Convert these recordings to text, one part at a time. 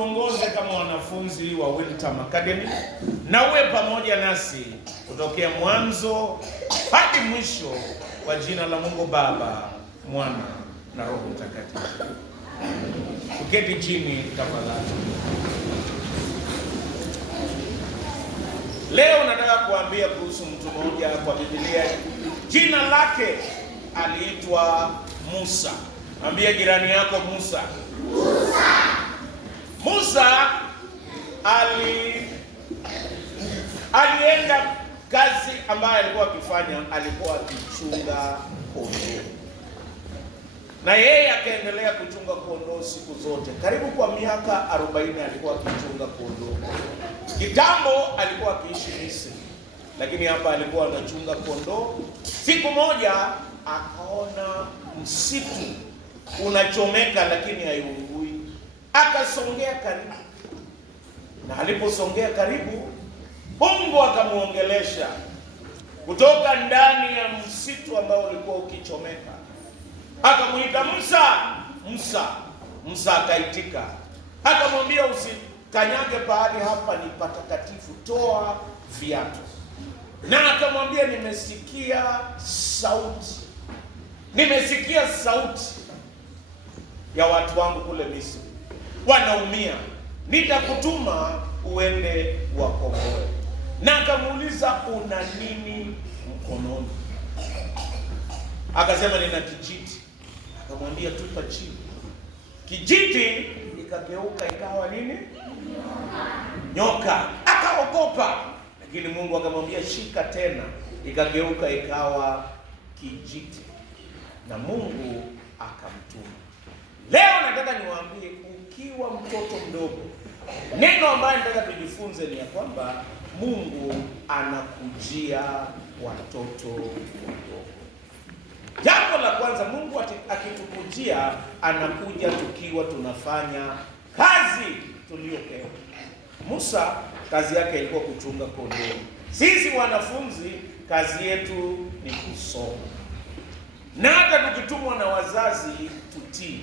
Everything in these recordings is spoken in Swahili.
Tuongoze kama wanafunzi wa Wiltam Academy na uwe pamoja nasi kutokea mwanzo hadi mwisho, kwa jina la Mungu Baba, Mwana na Roho Mtakatifu. Uketi chini tafadhali. Leo nataka kuambia kuhusu mtu mmoja kwa Biblia. Jina lake aliitwa Musa. Ambia jirani yako Musa. Musa alienda kazi ambayo alikuwa akifanya, alikuwa akichunga kondoo. Na yeye akaendelea kuchunga kondoo siku zote. Karibu kwa miaka 40 alikuwa akichunga kondoo. Kitambo alikuwa akiishi Misri, lakini hapa alikuwa anachunga kondoo. Siku moja akaona msitu unachomeka lakini haiungui. Akasongea karibu, na aliposongea karibu, Mungu akamuongelesha kutoka ndani ya msitu ambao ulikuwa ukichomeka. Akamuita Musa, Musa. Musa akaitika, akamwambia usikanyage pahali hapa ni patakatifu, toa viatu. Na akamwambia nimesikia sauti ya watu wangu kule Misri, wanaumia, nitakutuma uende wakomboe. Na akamuuliza una nini mkononi? Akasema nina kijiti. Akamwambia tupa chini. Kijiti ikageuka ikawa nini? Nyoka. Akaogopa, lakini Mungu akamwambia shika tena, ikageuka ikawa kijiti, na Mungu akamtuma. Leo nataka niwaambie, ukiwa mtoto mdogo, neno ambayo nataka tujifunze ni ya kwamba Mungu anakujia watoto wadogo. Jambo la kwanza, Mungu akitukujia, anakuja tukiwa tunafanya kazi tuliyopewa. Musa kazi yake ilikuwa kuchunga kondoo. Sisi wanafunzi kazi yetu ni kusoma. Na hata tukitumwa na wazazi tutii.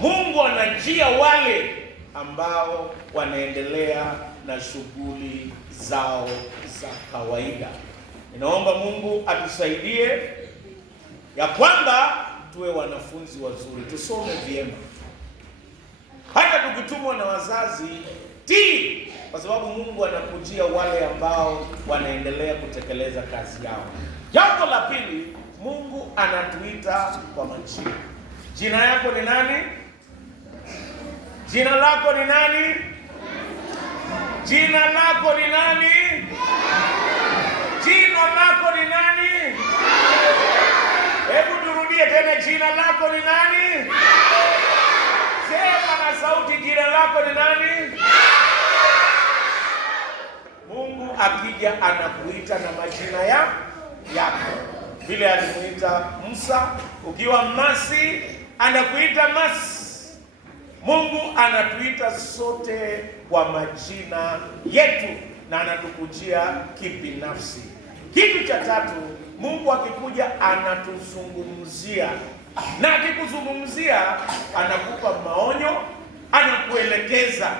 Mungu anajia wale ambao wanaendelea na shughuli zao za kawaida. Ninaomba Mungu atusaidie ya kwamba tuwe wanafunzi wazuri, tusome vyema. Hata tukitumwa na wazazi tii, kwa sababu Mungu anakujia wale ambao wanaendelea kutekeleza kazi yao. Jambo la pili, Mungu anatuita kwa majina. Jina yako ni nani? Jina lako ni nani? Jina lako ni nani? Jina lako ni nani? Hebu turudie tena, jina lako ni nani? Sema na sauti, jina lako ni nani? Mungu akija anakuita na majina yako. Vile alimuita Musa, ukiwa Masi anakuita Masi. Mungu anatuita sote kwa majina yetu na anatukujia kibinafsi. Kitu cha tatu, Mungu akikuja anatuzungumzia. Na akikuzungumzia anakupa maonyo, anakuelekeza.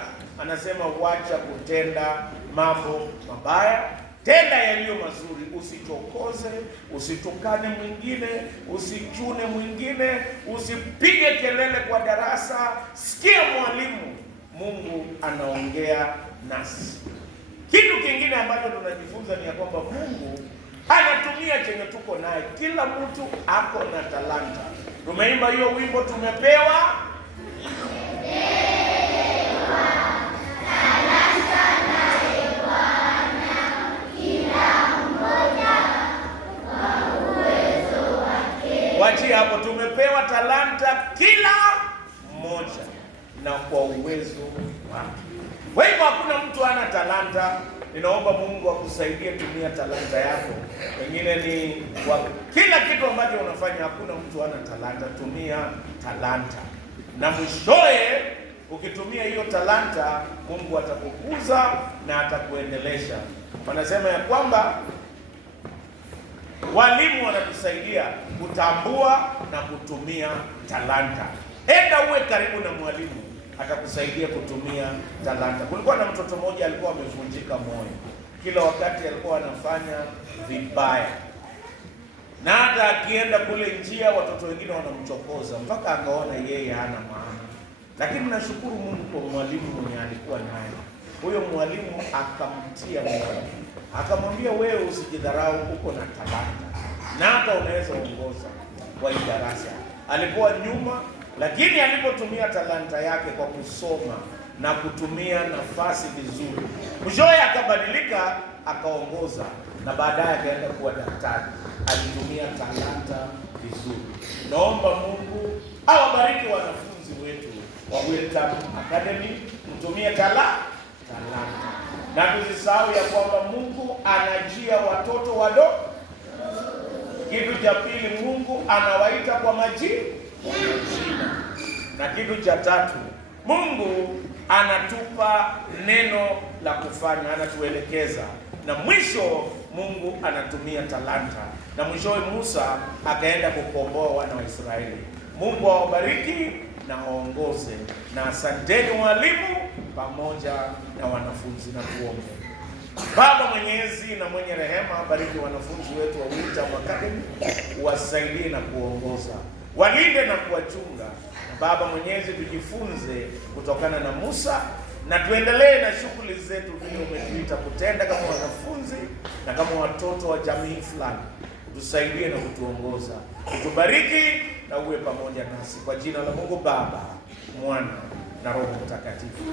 Anasema wacha kutenda mambo mabaya, tenda yaliyo mazuri, usichokoze, usitukane mwingine, usichune mwingine, usipige kelele kwa darasa. Sikia mwalimu, Mungu anaongea nasi. Kitu kingine ambacho tunajifunza ni ya kwamba Mungu anatumia chenye tuko naye. Kila mtu ako na talanta. Tumeimba hiyo wimbo, tumepewa wachi hapo, tumepewa talanta kila mmoja na kwa uwezo wake. Kwa hivyo hakuna mtu ana talanta. Ninaomba Mungu akusaidie, tumia talanta yako. Pengine ni kila kitu ambacho unafanya, hakuna mtu ana talanta. Tumia talanta, na mwishoe ukitumia hiyo talanta, Mungu atakukuza na atakuendelesha. Wanasema ya kwamba walimu wanatusaidia kutambua na kutumia talanta. Enda uwe karibu na mwalimu, atakusaidia kutumia talanta. Kulikuwa na mtoto mmoja alikuwa amevunjika moyo, kila wakati alikuwa anafanya vibaya, na hata akienda kule njia watoto wengine wanamchokoza, mpaka akaona yeye hana maana. Lakini nashukuru Mungu kwa mwalimu mwenye alikuwa naye. Huyo mwalimu akamtia moyo, akamwambia, wewe usijidharau, uko na talanta na hata unaweza ongoza kwa hii darasa. Alikuwa nyuma, lakini alipotumia talanta yake kwa kusoma na kutumia nafasi vizuri, mwishowe akabadilika, akaongoza na baadaye akaenda kuwa daktari. Alitumia talanta vizuri. Naomba Mungu awabariki wanafunzi wetu wa Wiltam Academy, mtumie talanta, na tusisahau ya kwamba Mungu anajia watoto wadogo. Kitu cha pili, Mungu anawaita kwa majina, na kitu cha tatu, Mungu anatupa neno la kufanya, anatuelekeza, na mwisho Mungu anatumia talanta, na mwishowe Musa akaenda kukomboa wana wa Israeli. Mungu awabariki na aongoze, na asanteni walimu pamoja na wanafunzi. Na tuombe. Baba mwenyezi na mwenye rehema, bariki wanafunzi wetu wa Wiltam Academy, uwasaidie na kuongoza, walinde na kuwachunga. Baba mwenyezi, tujifunze kutokana na Musa, na tuendelee na shughuli zetu vile umetuita kutenda kama wanafunzi na kama watoto wa jamii fulani. Tusaidie na kutuongoza, utubariki na uwe pamoja nasi, kwa jina la Mungu Baba, Mwana na Roho Mtakatifu.